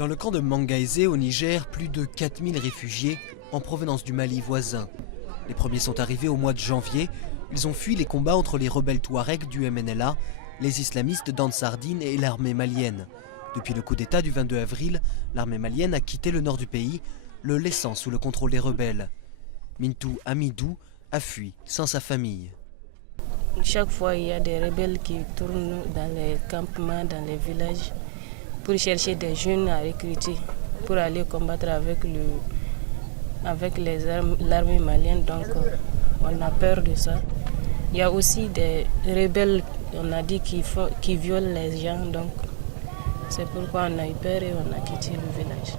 Dans le camp de Mangaese au Niger, plus de 4000 réfugiés en provenance du Mali voisin. Les premiers sont arrivés au mois de janvier. Ils ont fui les combats entre les rebelles Touaregs du MNLA, les islamistes d'Ansardine et l'armée malienne. Depuis le coup d'État du 22 avril, l'armée malienne a quitté le nord du pays, le laissant sous le contrôle des rebelles. Mintou Amidou a fui sans sa famille. Chaque fois, il y a des rebelles qui tournent dans les campements, dans les villages, pour chercher des jeunes à recruter, pour aller combattre avec l'armée malienne. Donc, on a peur de ça. Il y a aussi des rebelles, on a dit, qui violent les gens. Donc, c'est pourquoi on a eu peur et on a quitté le village.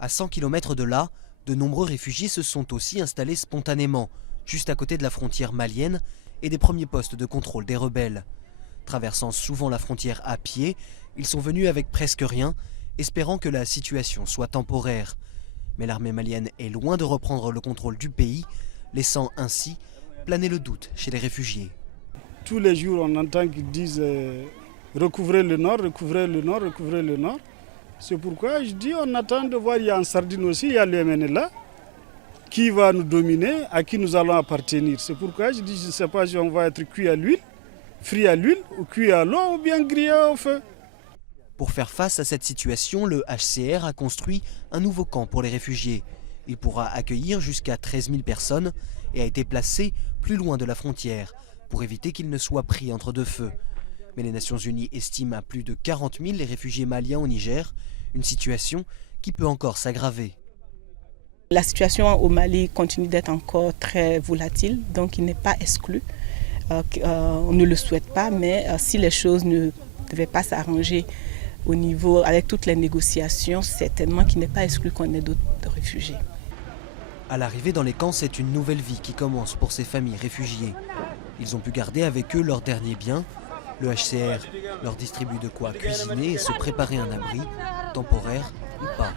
À 100 km de là, de nombreux réfugiés se sont aussi installés spontanément, juste à côté de la frontière malienne et des premiers postes de contrôle des rebelles. Traversant souvent la frontière à pied, ils sont venus avec presque rien, espérant que la situation soit temporaire. Mais l'armée malienne est loin de reprendre le contrôle du pays, laissant ainsi planer le doute chez les réfugiés. Tous les jours, on entend qu'ils disent recouvrez le nord, recouvrez le nord, recouvrez le nord. C'est pourquoi je dis on attend de voir, il y a en Sardine aussi, il y a le MNLA, qui va nous dominer, à qui nous allons appartenir. C'est pourquoi je dis je ne sais pas si on va être cuit à l'huile, frit à l'huile, ou cuit à l'eau, ou bien grillé au feu. Pour faire face à cette situation, le HCR a construit un nouveau camp pour les réfugiés. Il pourra accueillir jusqu'à 13 000 personnes et a été placé plus loin de la frontière pour éviter qu'ils ne soient pris entre deux feux. Mais les Nations Unies estiment à plus de 40 000 les réfugiés maliens au Niger, une situation qui peut encore s'aggraver. La situation au Mali continue d'être encore très volatile, donc il n'est pas exclu. On ne le souhaite pas, mais si les choses ne devaient pas s'arranger au niveau, avec toutes les négociations, certainement qu'il n'est pas exclu qu'on ait d'autres réfugiés. À l'arrivée dans les camps, c'est une nouvelle vie qui commence pour ces familles réfugiées. Ils ont pu garder avec eux leurs derniers biens. Le HCR leur distribue de quoi cuisiner et se préparer un abri, temporaire ou pas.